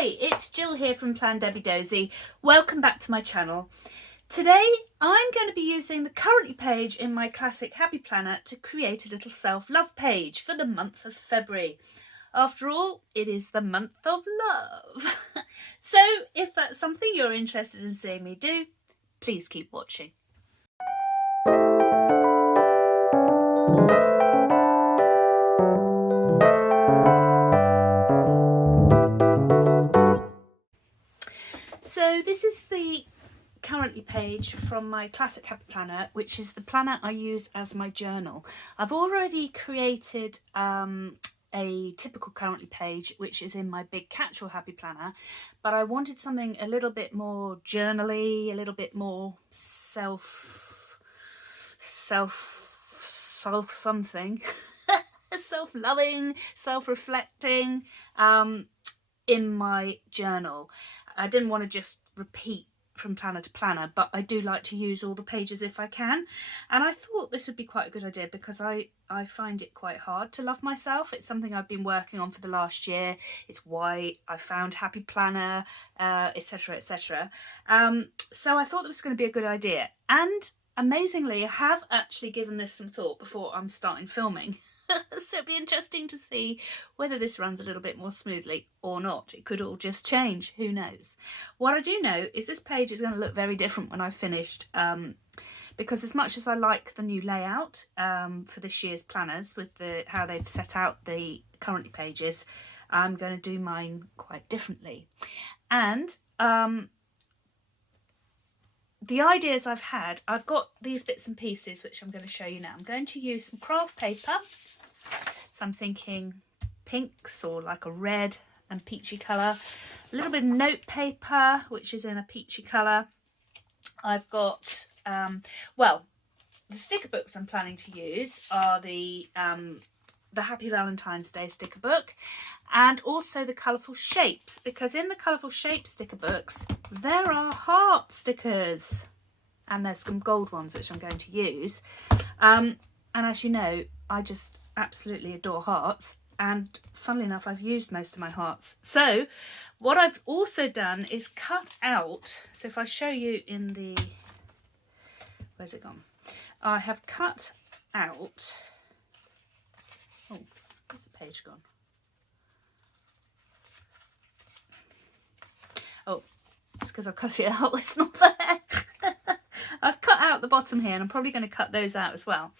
Hi, it's Jill here from Plan.dabby.dozy. Welcome back to my channel. Today I'm going to be using the currently page in my classic happy planner to create a little self-love page for the month of February. After all, it is the month of love. So if that's something you're interested in seeing me do, please keep watching. So this is the currently page from my classic happy planner, which is the planner I use as my journal. I've already created a typical currently page, which is in my big catch-all happy planner, but I wanted something a little bit more journally, a little bit more self-something, self-loving, self-reflecting in my journal. I didn't want to just repeat from planner to planner, but I do like to use all the pages if I can, and I thought this would be quite a good idea because I find it quite hard to love myself. It's something I've been working on for the last year. It's why I found Happy Planner, etc, etc. So I thought it was going to be a good idea, and amazingly I have actually given this some thought before I'm starting filming. So it'll be interesting to see whether this runs a little bit more smoothly or not. It could all just change, who knows. What I do know is this page is going to look very different when I've finished, because as much as I like the new layout for this year's planners with how they've set out the currently pages, I'm going to do mine quite differently. And the ideas I've got these bits and pieces which I'm going to show you now. I'm going to use some craft paper. So I'm thinking pinks or like a red and peachy colour. A little bit of note paper, which is in a peachy colour. I've got, well, the sticker books I'm planning to use are the Happy Valentine's Day sticker book, and also the colourful shapes, because in the colourful shapes sticker books there are heart stickers, and there's some gold ones which I'm going to use. And as you know, I just absolutely adore hearts, and funnily enough I've used most of my hearts. So what I've also done is cut out, so if I show you in the, where's it gone? I have cut out, oh, where's the page gone? Oh, it's because I've cut it out, it's not there. I've cut out the bottom here, and I'm probably going to cut those out as well.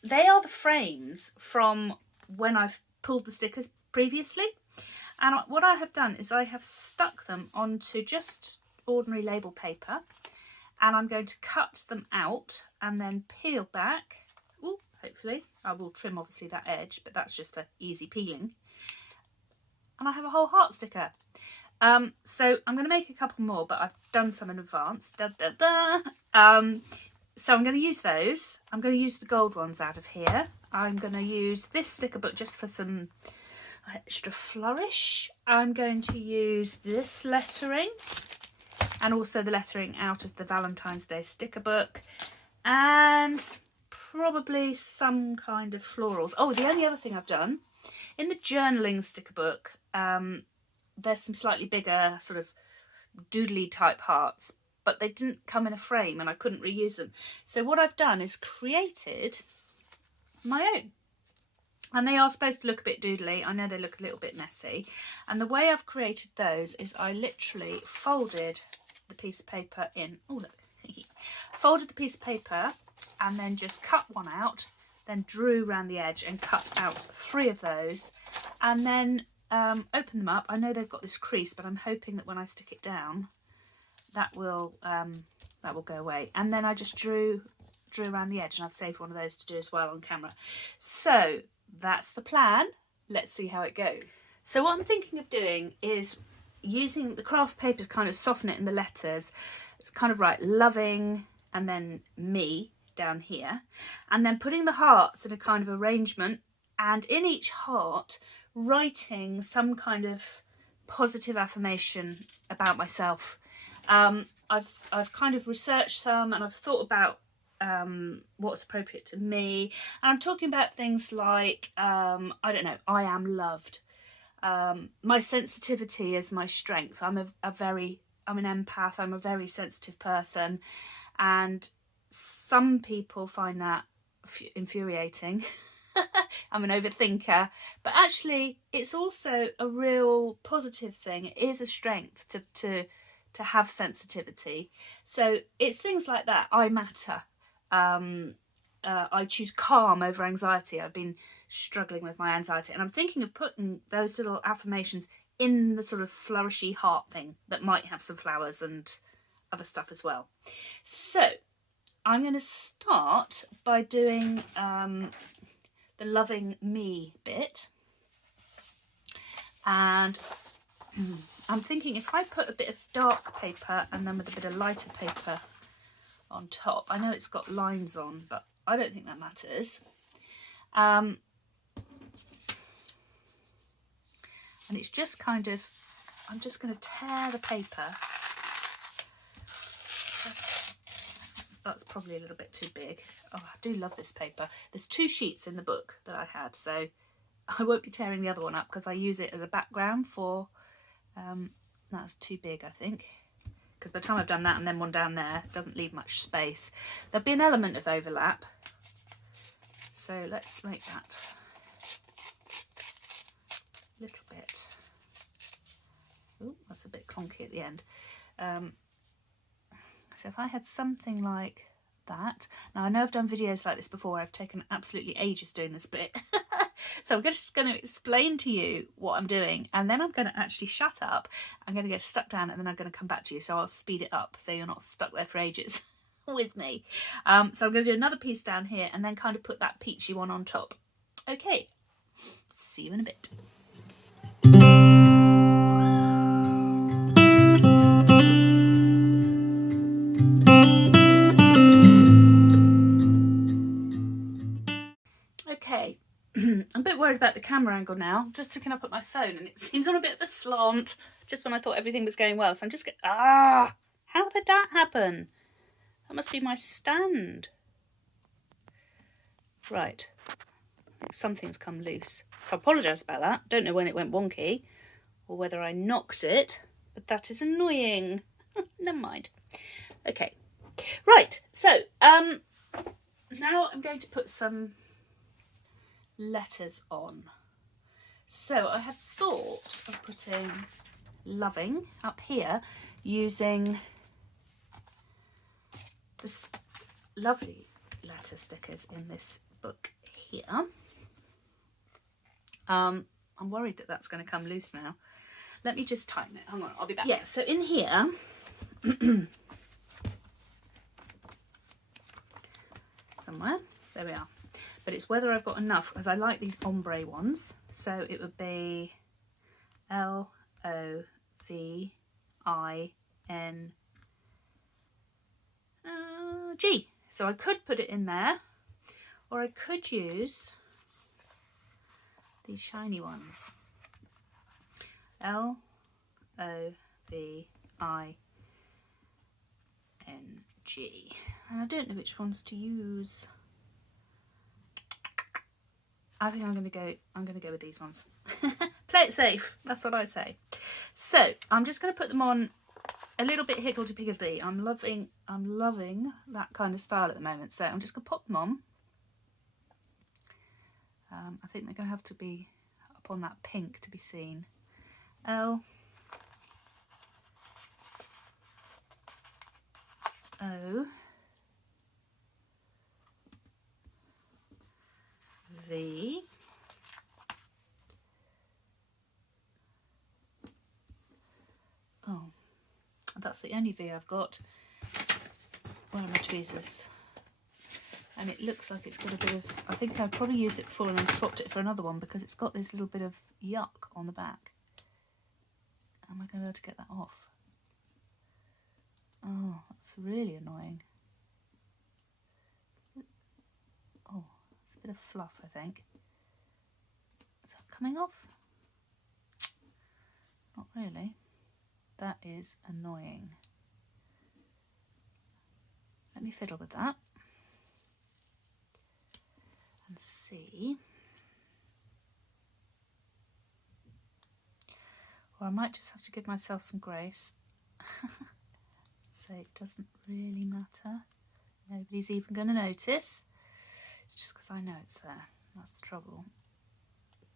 They are the frames from when I've pulled the stickers previously, and what I have done is I have stuck them onto just ordinary label paper, and I'm going to cut them out and then peel back. Ooh, hopefully I will trim obviously that edge, but that's just for easy peeling, and I have a whole heart sticker. So I'm going to make a couple more, but I've done some in advance. So I'm going to use those. I'm going to use the gold ones out of here. I'm going to use this sticker book just for some extra flourish. I'm going to use this lettering, and also the lettering out of the Valentine's Day sticker book, and probably some kind of florals. Oh, the only other thing I've done, in the journaling sticker book, there's some slightly bigger sort of doodly type hearts, but they didn't come in a frame and I couldn't reuse them. So what I've done is created my own. And they are supposed to look a bit doodly. I know they look a little bit messy. And the way I've created those is I literally folded the piece of paper in. Oh, look. Folded the piece of paper and then just cut one out, then drew around the edge and cut out 3 of those, and then open them up. I know they've got this crease, but I'm hoping that when I stick it down, that will go away. And then I just drew around the edge, and I've saved one of those to do as well on camera. So that's the plan. Let's see how it goes. So what I'm thinking of doing is using the craft paper to kind of soften it in the letters. It's kind of write loving and then me down here, and then putting the hearts in a kind of arrangement, and in each heart writing some kind of positive affirmation about myself. I've kind of researched some, and I've thought about what's appropriate to me, and I'm talking about things like I don't know, I am loved, My sensitivity is my strength. I'm an empath. I'm a very sensitive person, and some people find that infuriating. I'm an overthinker, but actually it's also a real positive thing. It is a strength to have sensitivity. So it's things like that. I matter. I choose calm over anxiety. I've been struggling with my anxiety, and I'm thinking of putting those little affirmations in the sort of flourishy heart thing that might have some flowers and other stuff as well. So I'm going to start by doing the loving me bit, and I'm thinking if I put a bit of dark paper and then with a bit of lighter paper on top, I know it's got lines on, but I don't think that matters. And it's just kind of, I'm just going to tear the paper. That's probably a little bit too big. Oh, I do love this paper. There's 2 sheets in the book that I had, so I won't be tearing the other one up because I use it as a background for, that's too big, I think. Because by the time I've done that and then one down there, it doesn't leave much space. There'll be an element of overlap. So let's make that a little bit. Oh, that's a bit clunky at the end. So if I had something like that. Now I know I've done videos like this before where I've taken absolutely ages doing this bit. So I'm just going to explain to you what I'm doing, and then I'm going to actually shut up. I'm going to get stuck down, and then I'm going to come back to you. So I'll speed it up so you're not stuck there for ages with me. So I'm going to do another piece down here and then kind of put that peachy one on top. Okay, see you in a bit. Okay. I'm a bit worried about the camera angle now. I'm just looking up at my phone and it seems on a bit of a slant just when I thought everything was going well. So I'm just going, how did that happen? That must be my stand. Right. Something's come loose. So I apologise about that. Don't know when it went wonky or whether I knocked it, but that is annoying. Never mind. Okay. Right. So now I'm going to put some letters on. So I have thought of putting loving up here using this lovely letter stickers in this book here. I'm worried that that's going to come loose now. Let me just tighten it. Hang on, I'll be back. Yeah, so in here somewhere, there we are. But it's whether I've got enough, because I like these ombre ones. So it would be L-O-V-I-N-G. So I could put it in there, or I could use these shiny ones. L-O-V-I-N-G. And I don't know which ones to use. I think I'm going to go with these ones. Play it safe. That's what I say. So I'm just going to put them on a little bit higgledy-piggledy. I'm loving that kind of style at the moment. So I'm just going to pop them on. I think they're going to have to be up on that pink to be seen. L O V that's the only V I've got. Where are my tweezers? And it looks like it's got a bit of, I think I've probably used it before and then swapped it for another one because it's got this little bit of yuck on the back. Am I going to be able to get that off? Oh, that's really annoying. Oh, it's a bit of fluff, I think. Is that coming off? Not really. That is annoying. Let me fiddle with that and see. Or I might just have to give myself some grace. Say it doesn't really matter. Nobody's even going to notice. It's just because I know it's there. That's the trouble.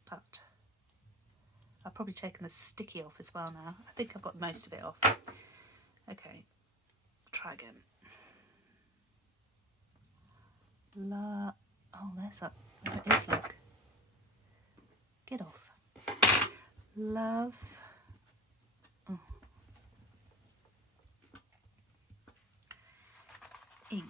But I've probably taken the sticky off as well now. I think I've got most of it off. Okay, try again. Oh, there's that. There it is, look. Get off. Love. Oh. In.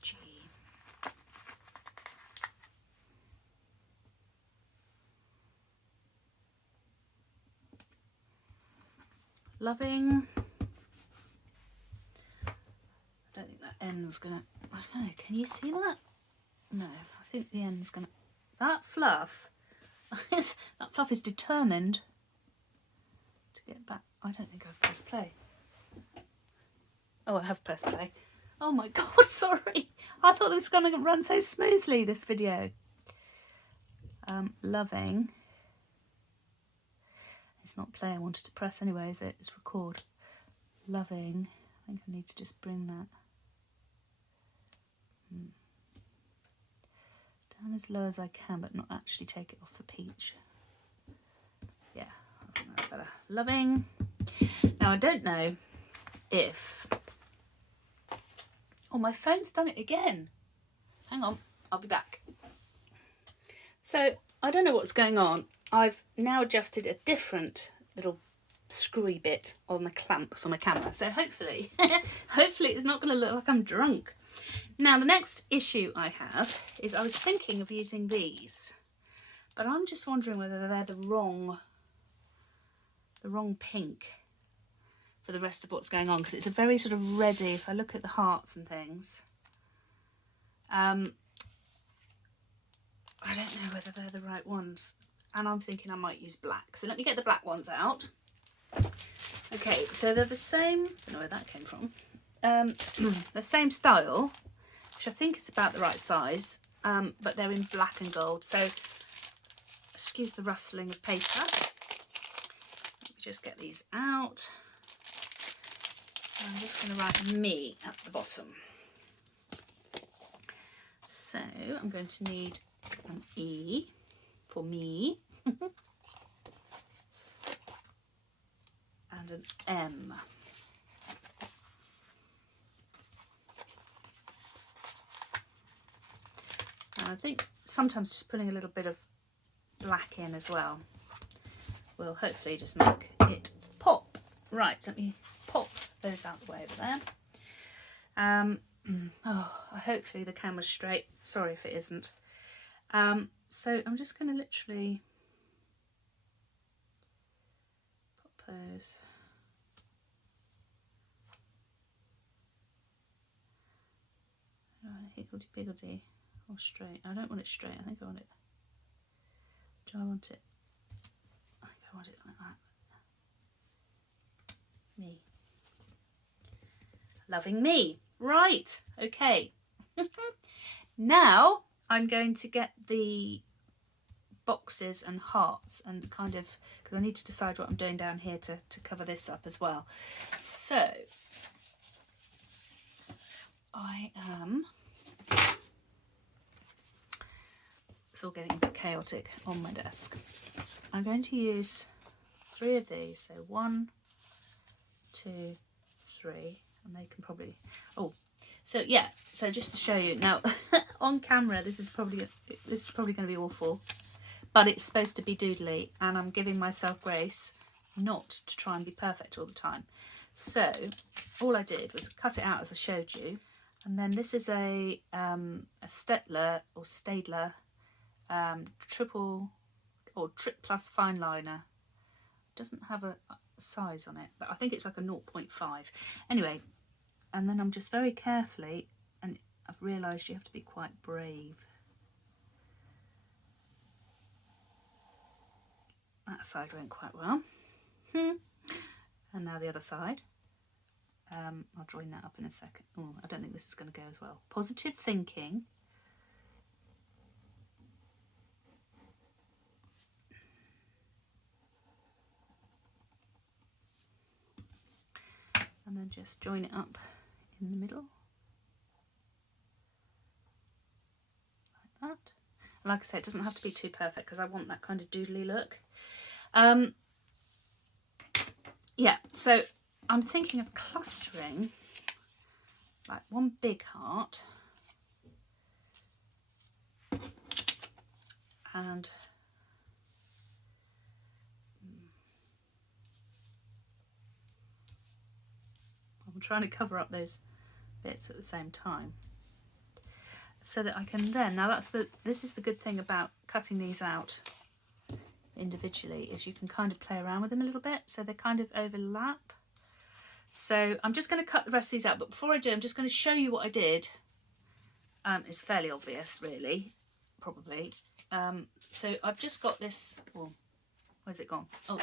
G. Loving. I don't think that end's gonna. I don't know. Can you see that? No, I think the end's gonna. That fluff. That fluff is determined to get back. I don't think I've pressed play. Oh, I have pressed play. Oh my God, sorry. I thought it was going to run so smoothly, this video. Loving. It's not play I wanted to press anyway, is it? It's record. Loving. I think I need to just bring that down as low as I can, but not actually take it off the peach. Yeah, I think that's better. Loving. Now, I don't know if... Oh, my phone's done it again. Hang on, I'll be back. So, I don't know what's going on. I've now adjusted a different little screwy bit on the clamp for my camera. So hopefully, hopefully it's not going to look like I'm drunk. Now, the next issue I have is I was thinking of using these, but I'm just wondering whether they're the wrong pink for the rest of what's going on, because it's a very sort of reddy, if I look at the hearts and things. I don't know whether they're the right ones, and I'm thinking I might use black. So let me get the black ones out. Okay, so they're the same, I don't know where that came from. The same style, which I think is about the right size, but they're in black and gold. So excuse the rustling of paper. Let me just get these out. I'm just going to write me at the bottom. So I'm going to need an E for me and an M. And I think sometimes just putting a little bit of black in as well will hopefully just make it pop. Right, let me pop those out the way over there. Hopefully the camera's straight. Sorry if it isn't. So I'm just going to literally pop those. Higgledy-piggledy or straight. I don't want it straight. I think I want it. Do I want it? I think I want it like that. Me. Loving me. Right. Okay. Now I'm going to get the boxes and hearts and kind of, because I need to decide what I'm doing down here to cover this up as well. So I am, it's all getting a bit chaotic on my desk. I'm going to use 3 of these, so 1, 2, 3, and they can probably, oh, so yeah, so just to show you now on camera, this is probably going to be awful, but it's supposed to be doodly, and I'm giving myself grace not to try and be perfect all the time. So all I did was cut it out as I showed you, and then this is a Stettler or Staedtler triple or Trip Plus fine liner. It doesn't have a size on it, but I think it's like a 0.5. Anyway, and then I'm just very carefully, and I've realised you have to be quite brave. that side went quite well. And now the other side. I'll join that up in a second. Oh, I don't think this is going to go as well. Positive thinking. And then just join it up in the middle. Like that. And like I say, it doesn't have to be too perfect because I want that kind of doodly look. Yeah, so I'm thinking of clustering like one big heart and I'm trying to cover up those bits at the same time so that I can then, now this is the good thing about cutting these out individually, is you can kind of play around with them a little bit so they kind of overlap. So I'm just going to cut the rest of these out, but before I do, I'm just going to show you what I did. It's fairly obvious, really, probably. So I've just got this, oh, where's it gone? Oh,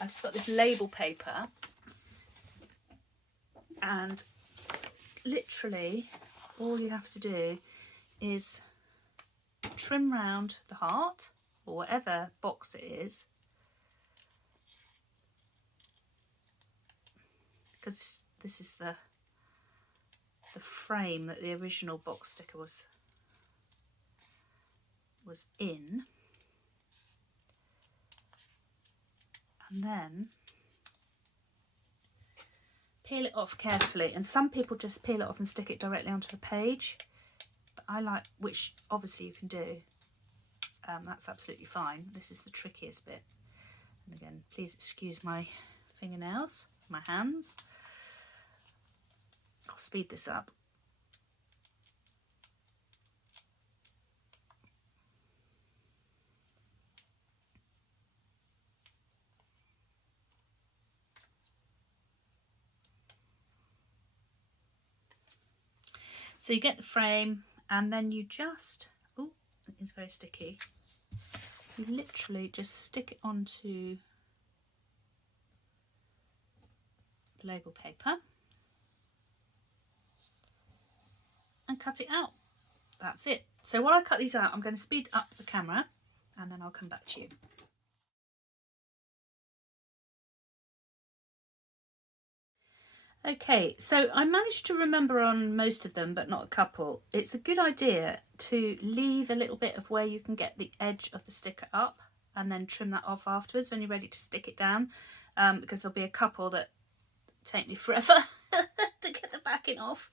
I've just got this label paper, and literally all you have to do is trim round the heart, or whatever box it is, because this is the frame that the original box sticker was in, and then peel it off carefully. And some people just peel it off and stick it directly onto the page, but I like, which obviously you can do, that's absolutely fine. This is the trickiest bit, and again, please excuse my fingernails, my hands. I'll speed this up. So you get the frame, and then you just, oh, it's very sticky. You literally just stick it onto the label paper and cut it out. That's it. So while I cut these out, I'm going to speed up the camera and then I'll come back to you. Okay, so I managed to remember on most of them, but not a couple. It's a good idea to leave a little bit of where you can get the edge of the sticker up and then trim that off afterwards when you're ready to stick it down, because there'll be a couple that take me forever to get the backing off.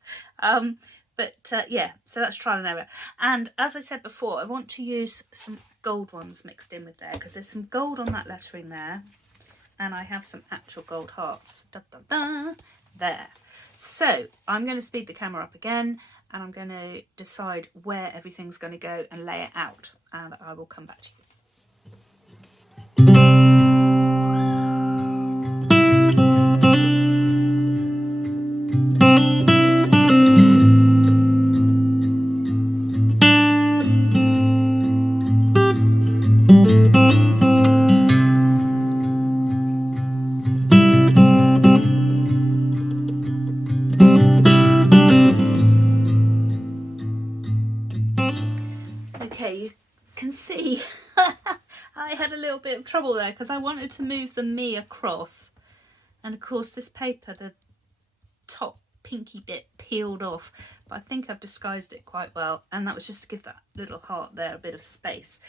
Yeah, so that's trial and error. And as I said before, I want to use some gold ones mixed in with there, because there's some gold on that lettering there, and I have some actual gold hearts. Da, da, da. There. So I'm going to speed the camera up again, and I'm going to decide where everything's going to go and lay it out, and I will come back to you. Okay, you can see I had a little bit of trouble there because I wanted to move the me across, and of course this paper, the top pinky bit peeled off, but I think I've disguised it quite well, and that was just to give that little heart there a bit of space.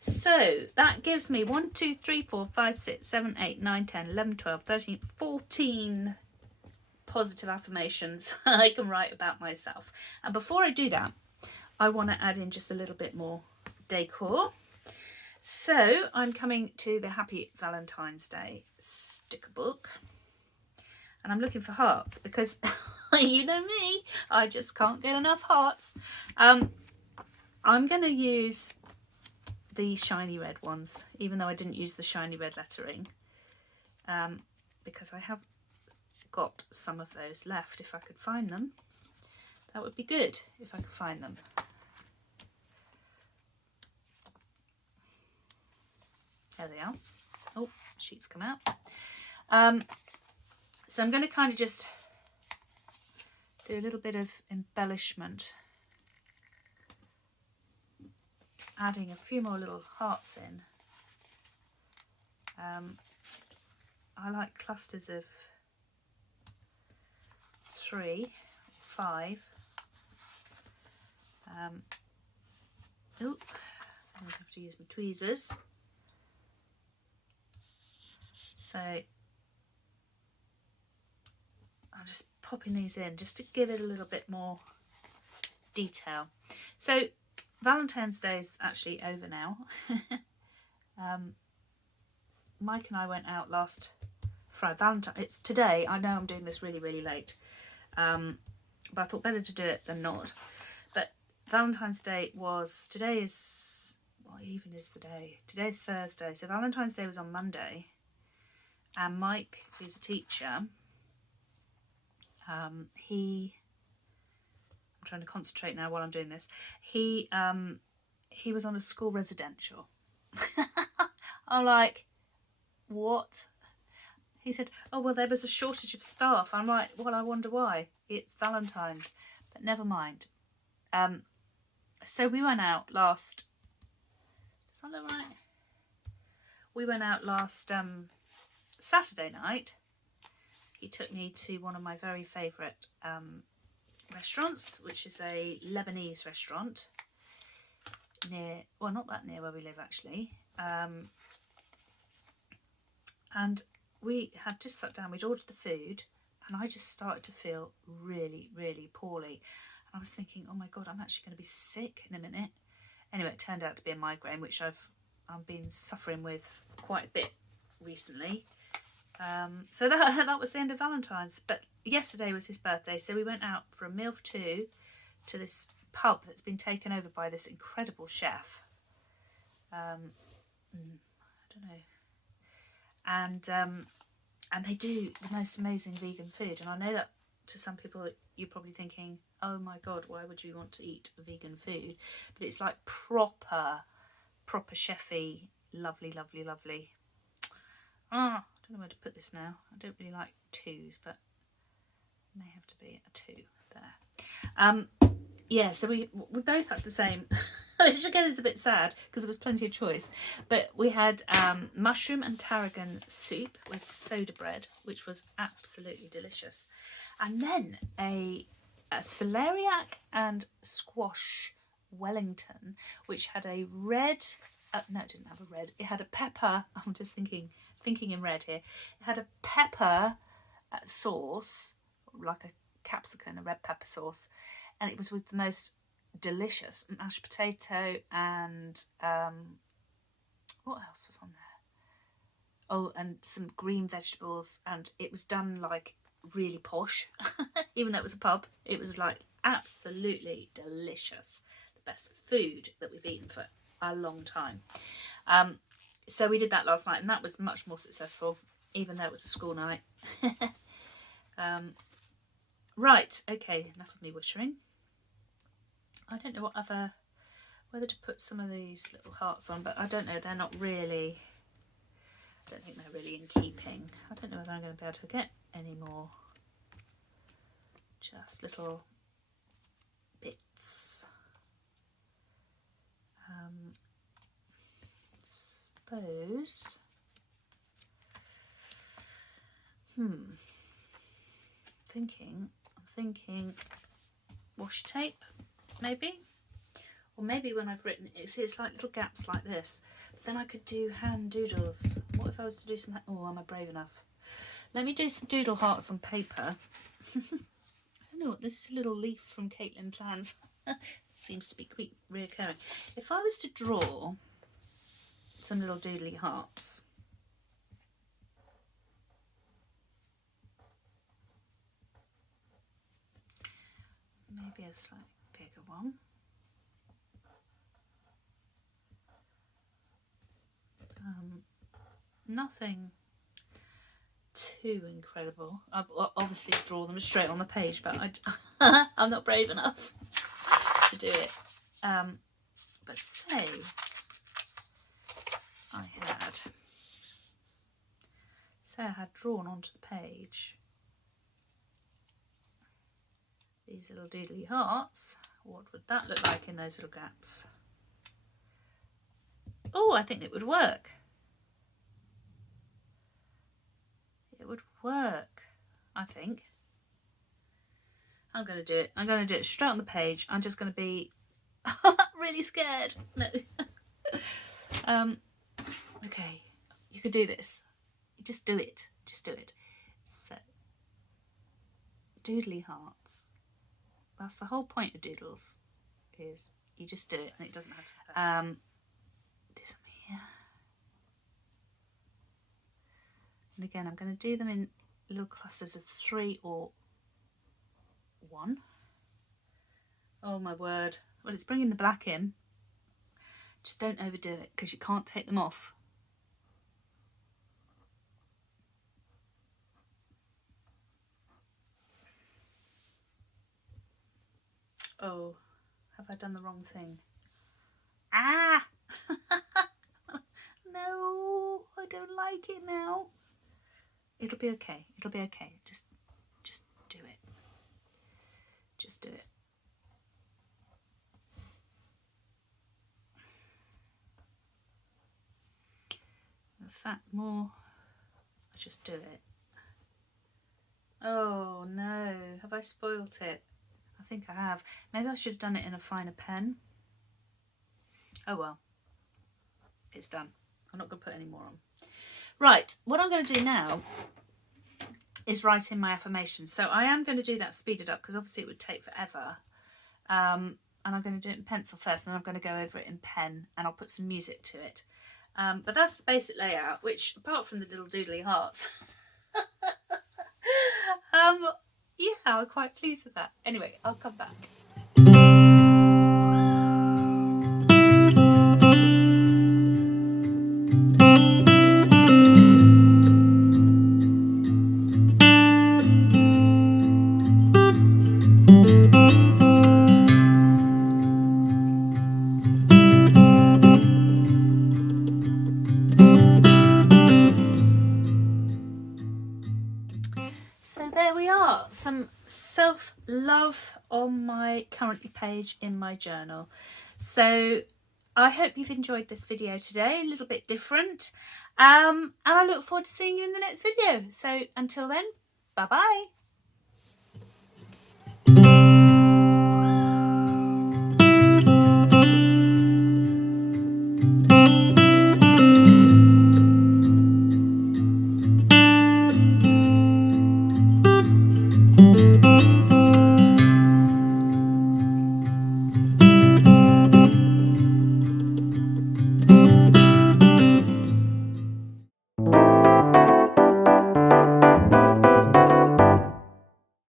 So that gives me 1, 2, 3, 4, 5, 6, 7, 8, 9, 10, 11, 12, 13, 14 positive affirmations I can write about myself. And before I do that, I want to add in just a little bit more decor. So I'm coming to the Happy Valentine's Day sticker book, and I'm looking for hearts because you know me, I just can't get enough hearts. I'm going to use the shiny red ones, even though I didn't use the shiny red lettering, because I have got some of those left. If I could find them, that would be good if I could find them. There they are. Oh, sheets come out. So I'm going to kind of just do a little bit of embellishment, adding a few more little hearts in. I like clusters of 3, 5. Oh, I have to use my tweezers. So I'm just popping these in just to give it a little bit more detail. So Valentine's Day is actually over now. Mike and I went out last Friday. It's today. I know I'm doing this really, really late, but I thought better to do it than not. But Valentine's Day was, today is, what even is the day? Today's Thursday, so Valentine's Day was on Monday, and Mike, who's a teacher, I'm trying to concentrate now while I'm doing this, he was on a school residential. I'm like, what? He said, oh, well, there was a shortage of staff. I'm like, well, I wonder why. It's Valentine's, but never mind. So we went out last, does that look right? We went out last Saturday night. He took me to one of my very favourite restaurants, which is a Lebanese restaurant near, well, not that near where we live actually. And we had just sat down, we'd ordered the food, and I just started to feel really, really poorly. And I was thinking, oh my God, I'm actually going to be sick in a minute. Anyway, it turned out to be a migraine, which I've been suffering with quite a bit recently. So that was the end of Valentine's. But yesterday was his birthday, so we went out for a meal for two to this pub that's been taken over by this incredible chef. I don't know. And they do the most amazing vegan food. And I know that to some people you're probably thinking, oh my God, why would you want to eat vegan food? But it's like proper chefy, lovely, lovely, lovely. I don't know where to put this now. I don't really like twos, but it may have to be a 2 there. Yeah, so we both had the same, which again is a bit sad because there was plenty of choice. But we had mushroom and tarragon soup with soda bread, which was absolutely delicious. And then a celeriac and squash Wellington, which had a red, no, it didn't have a red. It had a pepper, I'm just thinking in red here. It had a pepper sauce, like a capsicum, a red pepper sauce. And it was with the most delicious mashed potato and what else was on there? Oh, and some green vegetables, and it was done like really posh. Even though it was a pub, it was like absolutely delicious. The best food that we've eaten for a long time. So we did that last night, and that was much more successful, even though it was a school night. Right, okay, enough of me whishering. I don't know whether to put some of these little hearts on, but I don't know, they're not really, I don't think they're really in keeping. I don't know whether I'm going to be able to get any more, just little bits. Suppose, I'm thinking washi tape, maybe, or maybe when I've written it, see, it's like little gaps like this. But then I could do hand doodles. What if I was to do some? Oh, am I brave enough? Let me do some doodle hearts on paper. I don't know. This is a little leaf from Caitlin Plans. Seems to be quite reoccurring. If I was to draw some little doodly hearts. Maybe a slightly bigger one. Nothing too incredible. I obviously draw them straight on the page, but I'm not brave enough to do it. But say I had say I had drawn onto the page these little doodly hearts, what would that look like in those little gaps? Oh, I think it would work. It would work, I think. I'm going to do it. I'm going to do it straight on the page. I'm just going to be really scared. No. Okay, you could do this. You just do it. Just do it. So, doodly hearts. That's the whole point of doodles, is you just do it and it doesn't have to do some here. And again, I'm going to do them in little clusters of 3 or 1. Oh my word. Well, it's bringing the black in. Just don't overdo it because you can't take them off. Oh, have I done the wrong thing? Ah! No, I don't like it now. It'll be okay. It'll be okay. Just do it. Just do it. In fact, more. Let's just do it. Oh no, have I spoilt it? I think I have. Maybe I should have done it in a finer pen. Oh well, it's done. I'm not going to put any more on. Right, what I'm going to do now is write in my affirmations. So I am going to do that speeded up because obviously it would take forever. And I'm going to do it in pencil first, and then I'm going to go over it in pen, and I'll put some music to it. But that's the basic layout, which apart from the little doodly hearts, yeah, I'm quite pleased with that. Anyway, I'll come back. So there we are, some self-love on my currently page in my journal. So I hope you've enjoyed this video today, a little bit different, and I look forward to seeing you in the next video. So until then, bye bye.